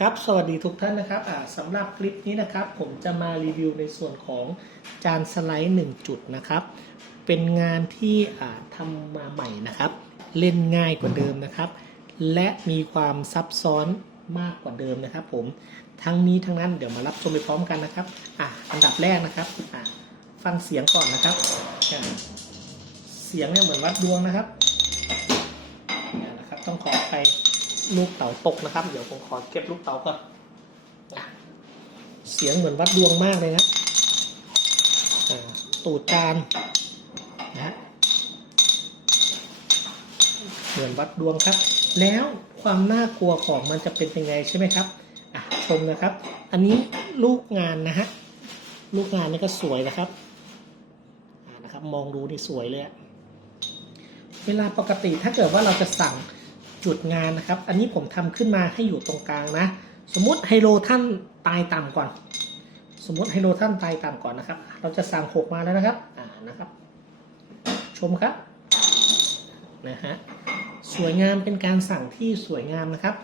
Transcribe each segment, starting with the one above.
ครับ สวัสดีทุกท่านนะครับสำหรับคลิปนี้นะครับ ผมจะมารีวิวในส่วนของจานสไลด์ 1 จุดนะครับ เป็นงานที่ทำมาใหม่นะครับ เล่นง่ายกว่าเดิมนะครับ และมีความซับซ้อนมากกว่าเดิมนะครับผม ทั้งนี้ทั้งนั้นเดี๋ยวมารับชมไปพร้อมกันนะครับอะอันดับแรกนะครับอะฟังเสียงก่อนนะครับ เสียงเนี่ยเหมือนวัดดวงนะครับนี่นะครับ ต้องขอไป ลูกเต๋าตกนะครับ เดี๋ยวผมขอเก็บลูกเต๋าก่อนเสียงเหมือนวัดดวงมากเลยนะตูดจานนะเหมือนวัดดวงครับ แล้วความน่ากลัวของมันจะเป็นยังไงใช่ไหมครับอะชมนะครับ อันนี้ลูกงานนะฮะลูกงานนี่ก็สวยนะครับนะครับ มองดูนี่สวยเลยเวลาปกติถ้าเกิดว่าเราจะสั่ง จุดงานนะครับ อันนี้ผมทำขึ้นมาให้อยู่ตรงกลางนะ สมมติไฮโลท่านตายต่ำก่อน สมมติไฮโลท่านตายต่ำก่อนนะครับ เราจะสั่งหกมาแล้วนะครับ อ่านะครับ ชมครับ นะฮะ สวยงามเป็นการสั่งที่สวยงามนะครับ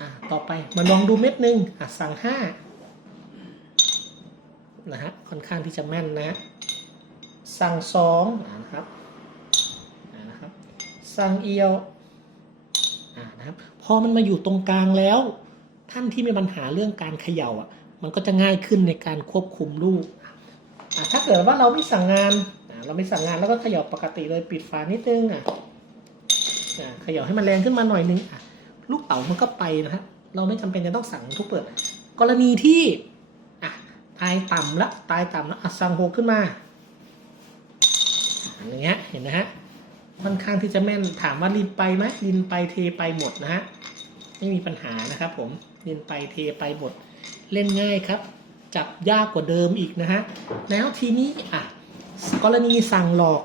อ่า ต่อไปมาลองดูเม็ดหนึ่งอะสั่งห้านะฮะ ค่อนข้างที่จะแม่นนะฮะสั่งสองอ่านะครับอ่านะครับ สั่งเอียว นะครับพอมันมาอยู่ตรงกลางแล้ว ท่านที่มีปัญหาเรื่องการเขย่าอะมันก็จะง่ายขึ้นในการควบคุมลูกอ่ถ้าเกิดว่าเราไม่สั่งงานเราไม่สั่งงานแล้วก็เขย่าปกติเลยปิดฝานิดนึงอะเขย่าให้มันแรงขึ้นมาหน่อยนึงอะลูกเต๋ามันก็ไปนะฮะเราไม่จำเป็นจะต้องสั่งทุกเปิด กรณีที่อะตายต่ำละตายต่ำแล้วอะสั่งหกขึ้นมาอะอย่างเงี้ยเห็นนะฮะ ค่อนข้างที่จะแม่นถามว่าลินไปไหมลินไปเทไปหมดนะฮะไม่มีปัญหานะครับผมลินไปเทไปหมดเล่นง่ายครับ จับยากกว่าเดิมอีกนะฮะแล้วทีนี้อะกรณีสั่งหลอก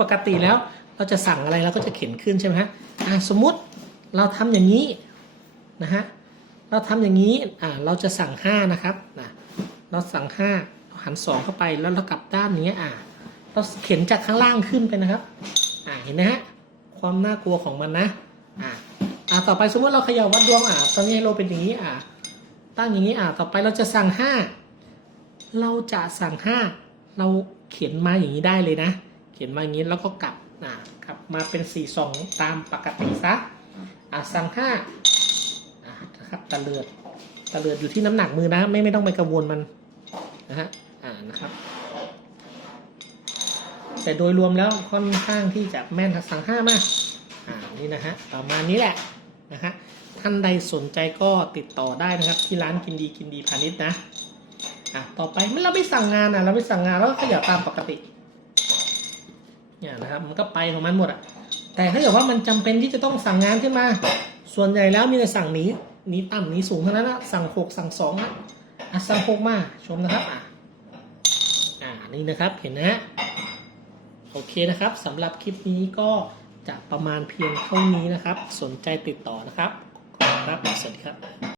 ปกติแล้วเราจะสั่งอะไรเราก็จะเข็นขึ้นใช่ไหมฮะอะสมมุติเราทำอย่างนี้นะฮะเราทำอย่างนี้อะเราจะสั่งห้านะครับนะเราสั่งห้าหันสองเข้าไปแล้วเรากลับด้านนี้อะเราเข็นจากข้างล่างขึ้นไปนะครับ อ่าเห็นนะฮะความน่ากลัวของมันนะอ่าอ่าต่อไปสมมติเราเขย่าวัดดวงอ่าตอนนี้เราเป็นอย่างนี้อ่าตั้งอย่างนี้อ่าต่อไปเราจะสั่งห้าเราจะสั่งห้าเราเขียนมาอย่างนี้ได้เลยนะ เขียนมาอย่างนี้แล้วก็กลับอ่ากลับมาเป็นสี่สองตามปกติซะอ่าสั่งห้าอ่านะครับตะเลือดตะเลือดอยู่ที่น้ำหนักมือนะ ไม่ไม่ต้องไปกังวลมันนะฮะอ่านะครับ แต่โดยรวมแล้วค่อนข้างที่จะแม่นทักษะห้ามากอ่านี่นะฮะประมาณนี้แหละนะฮะท่านใดสนใจก็ติดต่อได้นะครับที่ร้านกินดีกินดีพาณิชย์นะอะต่อไปเมื่อเราไม่สั่งงานอะเราไม่สั่งงานเราก็ขยับตามปกติเนี่ยนะครับมันก็ไปของมันหมดอะแต่ถ้าเกิดว่ามันจำเป็นที่จะต้องสั่งงานขึ้นมา ส่วนใหญ่แล้วมีแต่สั่งหนีหนีต่ำหนีสูงเท่านั้นนะสั่งหกสั่งสองอะอะสั่งหกมาชมนะครับอะอ่านี่นะครับเห็นนะฮะ โอเคนะครับสำหรับคลิปนี้ก็จะประมาณเพียงเท่านี้นะครับ สนใจติดต่อนะครับครับสวัสดีครับ